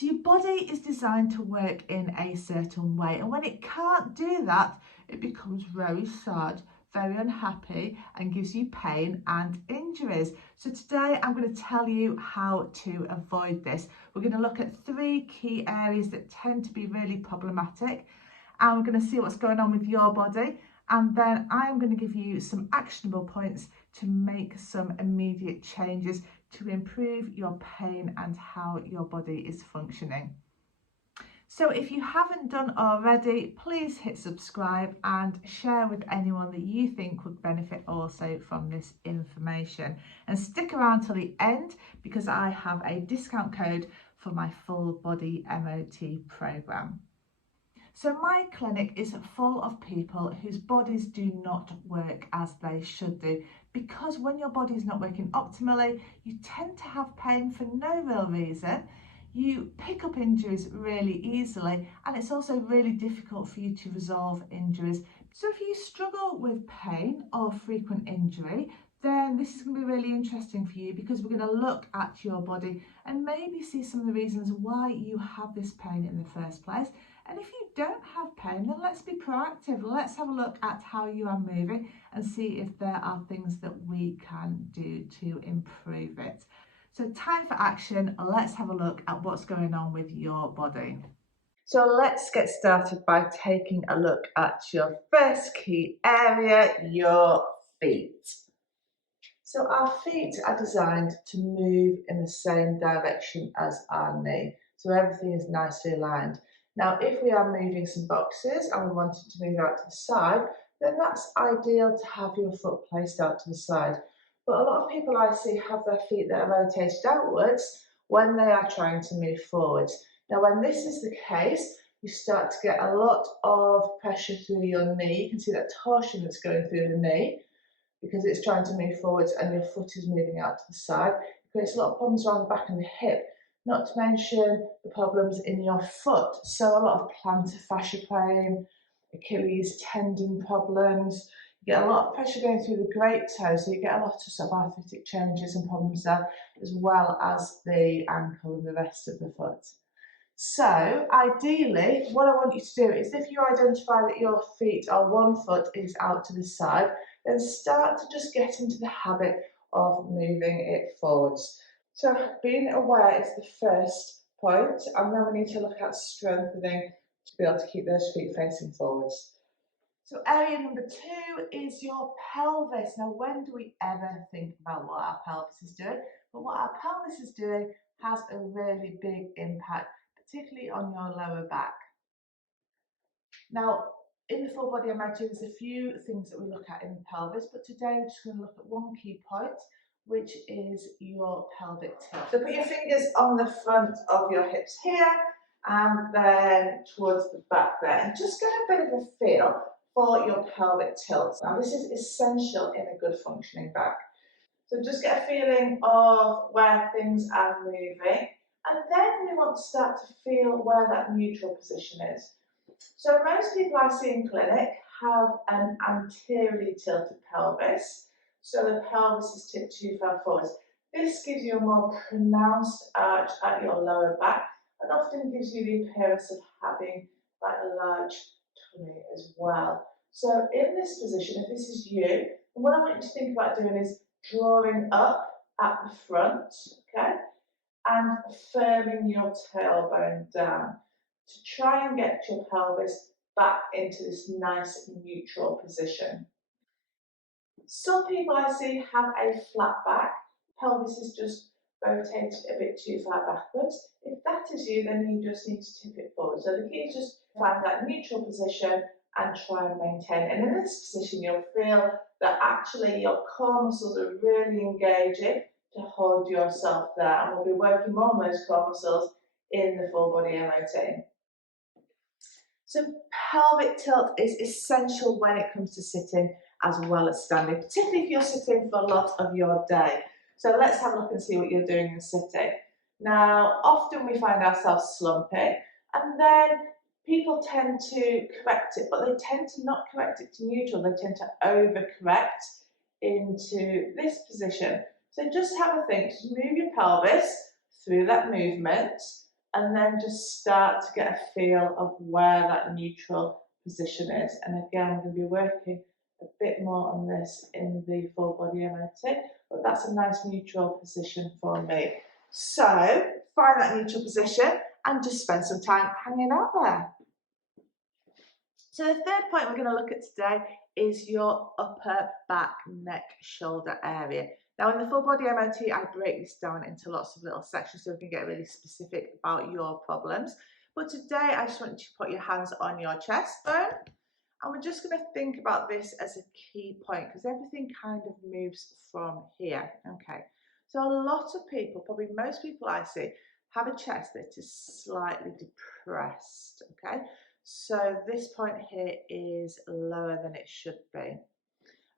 So your body is designed to work in a certain way, and when it can't do that, it becomes very sad, very unhappy, and gives you pain and injuries. So today I'm going to tell you how to avoid this. We're going to look at 3 key areas that tend to be really problematic, and we're going to see what's going on with your body, and then I'm going to give you some actionable points to make some immediate changes to improve your pain and how your body is functioning. So if you haven't done already, please hit subscribe and share with anyone that you think would benefit also from this information. And stick around till the end because I have a discount code for my full body MOT program. So my clinic is full of people whose bodies do not work as they should do, because when your body is not working optimally, you tend to have pain for no real reason. You pick up injuries really easily, and it's also really difficult for you to resolve injuries. So if you struggle with pain or frequent injury, then this is going to be really interesting for you, because we're going to look at your body and maybe see some of the reasons why you have this pain in the first place. And if you don't have pain, then let's be proactive. Let's have a look at how you are moving and see if there are things that we can do to improve it. So time for action. Let's have a look at what's going on with your body. So let's get started by taking a look at your first key area, your feet. So our feet are designed to move in the same direction as our knee. So everything is nicely aligned. Now, if we are moving some boxes and we want it to move out to the side, then that's ideal to have your foot placed out to the side. But a lot of people I see have their feet that are rotated outwards when they are trying to move forwards. Now, when this is the case, you start to get a lot of pressure through your knee. You can see that torsion that's going through the knee because it's trying to move forwards and your foot is moving out to the side. It creates a lot of problems around the back and the hip. Not to mention the problems in your foot. So a lot of plantar fascia pain, Achilles tendon problems. You get a lot of pressure going through the great toe, so you get a lot of sort of arthritic changes and problems there, as well as the ankle and the rest of the foot. So ideally, what I want you to do is, if you identify that your feet or one foot is out to the side, then start to just get into the habit of moving it forwards. So being aware is the first point, and then we need to look at strengthening to be able to keep those feet facing forwards. So area number 2 is your pelvis. Now, when do we ever think about what our pelvis is doing? But what our pelvis is doing has a really big impact, particularly on your lower back. Now, in the full body MOT, there's a few things that we look at in the pelvis, but today we're just going to look at one key point, which is your pelvic tilt. So put your fingers on the front of your hips here and then towards the back there, and just get a bit of a feel for your pelvic tilt. Now, this is essential in a good functioning back. So just get a feeling of where things are moving, and then we want to start to feel where that neutral position is. So most people I see in clinic have an anteriorly tilted pelvis, so the pelvis is tipped too far forwards. This gives you a more pronounced arch at your lower back, and often gives you the appearance of having quite a large tummy as well. So in this position, if this is you, then what I want you to think about doing is drawing up at the front, okay, and firming your tailbone down to try and get your pelvis back into this nice neutral position. Some people I see have a flat back, pelvis is just rotated a bit too far backwards. If that is you, then you just need to tip it forward. So the key is just find that neutral position and try and maintain it. And in this position, you'll feel that actually your core muscles are really engaging to hold yourself there. And we'll be working more on those core muscles in the full body MOT. So pelvic tilt is essential when it comes to sitting as well as standing, particularly if you're sitting for a lot of your day. So let's have a look and see what you're doing in sitting. Now, often we find ourselves slumping, and then people tend to correct it, but they tend to not correct it to neutral. They tend to overcorrect into this position. So just have a think, just move your pelvis through that movement, and then just start to get a feel of where that neutral position is. And again, I'm going to be working a bit more on this in the full body MOT, but that's a nice neutral position for me. So find that neutral position and just spend some time hanging out there. So the third point we're going to look at today is your upper back, neck, shoulder area. Now in the full body MOT, I break this down into lots of little sections so we can get really specific about your problems. But today I just want you to put your hands on your chest bone, and we're just going to think about this as a key point because everything kind of moves from here. Okay, so a lot of people, probably most people I see, have a chest that is slightly depressed. Okay, so this point here is lower than it should be.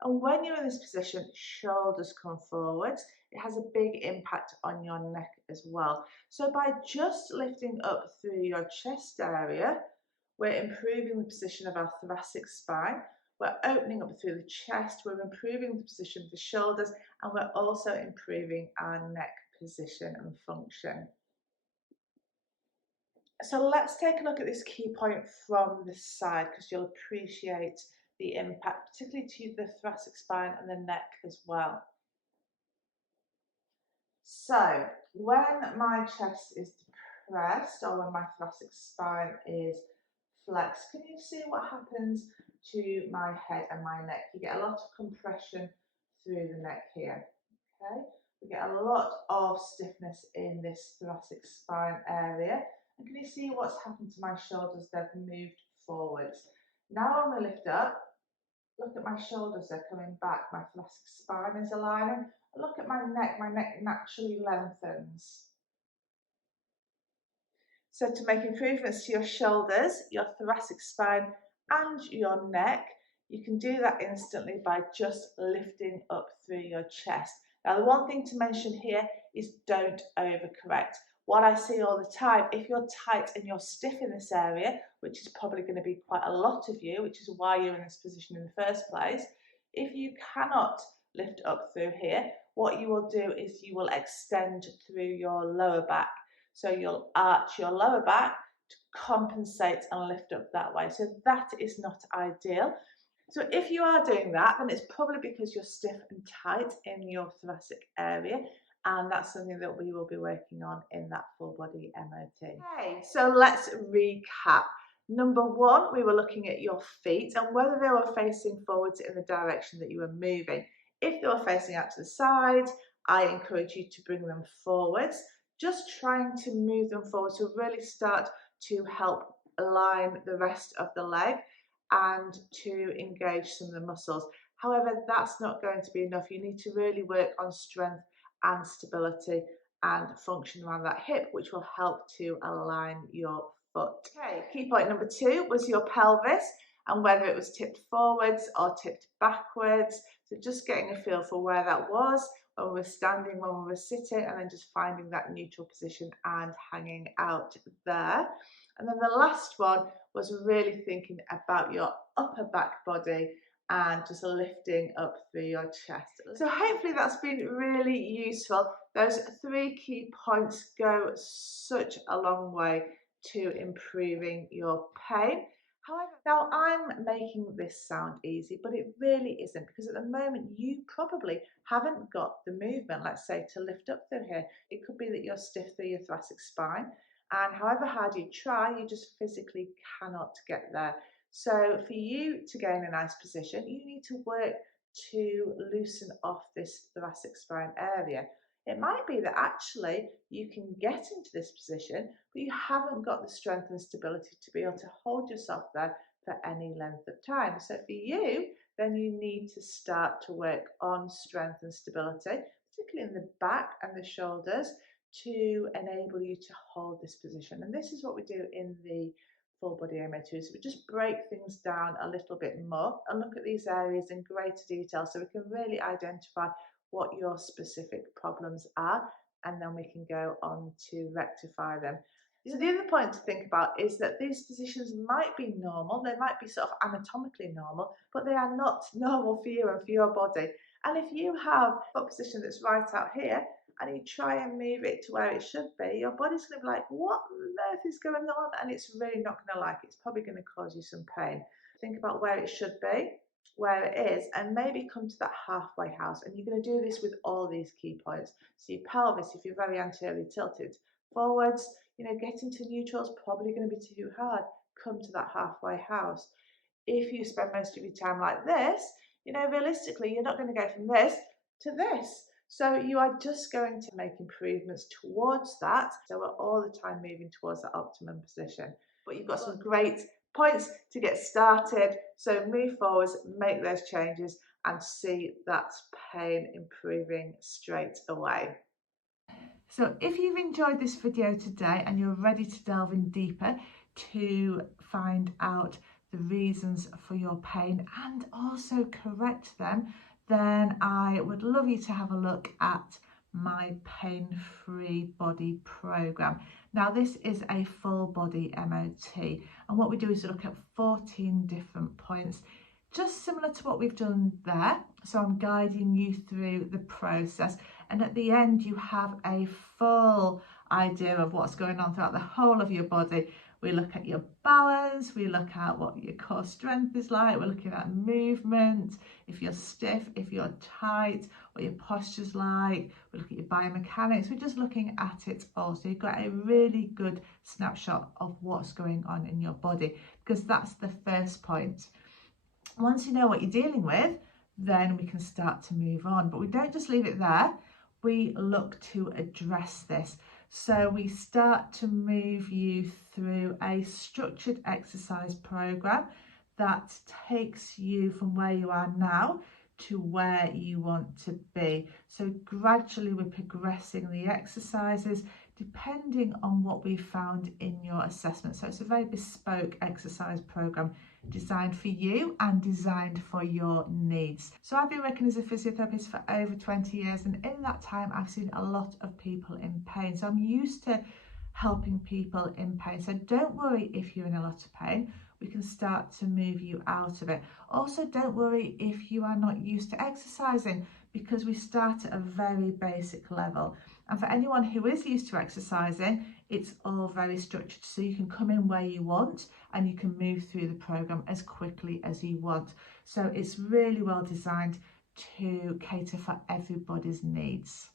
And when you're in this position, shoulders come forwards. It has a big impact on your neck as well. So by just lifting up through your chest area, we're improving the position of our thoracic spine. We're opening up through the chest. We're improving the position of the shoulders, and we're also improving our neck position and function. So let's take a look at this key point from the side because you'll appreciate the impact, particularly to the thoracic spine and the neck as well. So when my chest is depressed or when my thoracic spine is flexed, can you see what happens to my head and my neck? You get a lot of compression through the neck here. Okay, we get a lot of stiffness in this thoracic spine area. And can you see what's happened to my shoulders? They've moved forwards. Now I'm going to lift up. Look at my shoulders, they're coming back. My thoracic spine is aligning. Look at my neck naturally lengthens. So to make improvements to your shoulders, your thoracic spine and your neck, you can do that instantly by just lifting up through your chest. Now the one thing to mention here is don't overcorrect. What I see all the time, if you're tight and you're stiff in this area, which is probably going to be quite a lot of you, which is why you're in this position in the first place, if you cannot lift up through here, what you will do is you will extend through your lower back. So you'll arch your lower back to compensate and lift up that way. So that is not ideal. So if you are doing that, then it's probably because you're stiff and tight in your thoracic area, and that's something that we will be working on in that full body MOT. Okay, so let's recap. Number one, we were looking at your feet and whether they were facing forwards in the direction that you were moving. If they were facing out to the side, I encourage you to bring them forwards. Just trying to move them forward to really start to help align the rest of the leg and to engage some of the muscles. However, that's not going to be enough. You need to really work on strength and stability and function around that hip, which will help to align your foot. Okay, key point number two was your pelvis and whether it was tipped forwards or tipped backwards. So just getting a feel for where that was, when we were standing, when we were sitting, and then just finding that neutral position and hanging out there. And then the last one was really thinking about your upper back body and just lifting up through your chest. So hopefully that's been really useful. Those three key points go such a long way to improving your pain. However, now I'm making this sound easy, but it really isn't, because at the moment you probably haven't got the movement, let's say, to lift up through here. It could be that you're stiff through your thoracic spine, and however hard you try, you just physically cannot get there. So for you to gain a nice position, you need to work to loosen off this thoracic spine area. It might be that actually you can get into this position, but you haven't got the strength and stability to be able to hold yourself there for any length of time. So for you, then you need to start to work on strength and stability, particularly in the back and the shoulders, to enable you to hold this position. And this is what we do in the full body MOT. So we just break things down a little bit more and look at these areas in greater detail so we can really identify what your specific problems are, and then we can go on to rectify them. So the other point to think about is that these positions might be normal, they might be sort of anatomically normal, but they are not normal for you and for your body. And if you have a position that's right out here and you try and move it to where it should be, your body's going to be like, what on earth is going on? And it's really not going to like it. It's probably going to cause you some pain. Think about where it should be, where it is, and maybe come to that halfway house. And you're going to do this with all these key points. So your pelvis, if you're very anteriorly tilted forwards, getting to neutral is probably going to be too hard. Come to that halfway house. If you spend most of your time like this, realistically, you're not going to go from this to this. So you are just going to make improvements towards that. So we're all the time moving towards that optimum position. But you've got some great points to get started. So move forwards, make those changes, and see that pain improving straight away. So if you've enjoyed this video today and you're ready to delve in deeper to find out the reasons for your pain and also correct them, then I would love you to have a look at my pain-free body program. Now this is a full body MOT, and what we do is look at 14 different points, just similar to what we've done there. So I'm guiding you through the process, and at the end you have a full idea of what's going on throughout the whole of your body. We look at your balance, we look at what your core strength is like, we're looking at movement, if you're stiff, if you're tight, what your posture's like, we look at your biomechanics, we're just looking at it all. So you've got a really good snapshot of what's going on in your body, because that's the first point. Once you know what you're dealing with, then we can start to move on. But we don't just leave it there, we look to address this. So we start to move you through a structured exercise program that takes you from where you are now to where you want to be. So gradually we're progressing the exercises depending on what we found in your assessment. So it's a very bespoke exercise program designed for you and designed for your needs. So I've been working as a physiotherapist for over 20 years, and in that time I've seen a lot of people in pain. So I'm used to helping people in pain. So don't worry if you're in a lot of pain. We can start to move you out of it. Also, don't worry if you are not used to exercising, because we start at a very basic level. And for anyone who is used to exercising, it's all very structured. So you can come in where you want and you can move through the program as quickly as you want. So it's really well designed to cater for everybody's needs.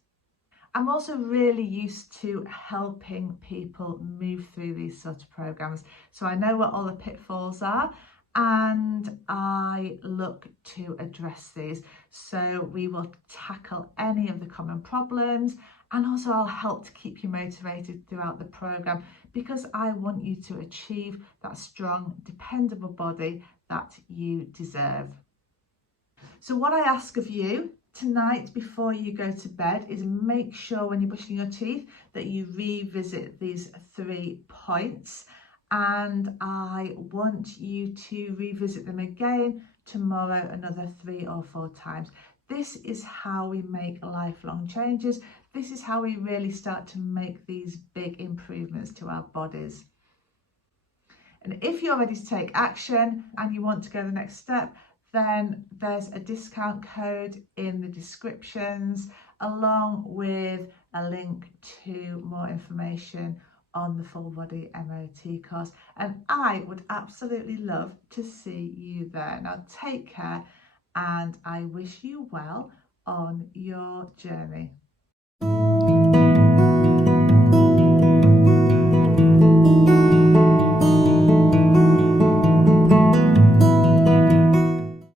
I'm also really used to helping people move through these sort of programs. So I know what all the pitfalls are, and I look to address these. So we will tackle any of the common problems, and also I'll help to keep you motivated throughout the program, because I want you to achieve that strong, dependable body that you deserve. So what I ask of you tonight before you go to bed is make sure when you're brushing your teeth that you revisit these 3 points, and I want you to revisit them again tomorrow another 3 or 4 times. This is how we make lifelong changes. This is how we really start to make these big improvements to our bodies. And if you're ready to take action and you want to go the next step, then there's a discount code in the descriptions, along with a link to more information on the full body MOT course. And I would absolutely love to see you there. Now take care, and I wish you well on your journey.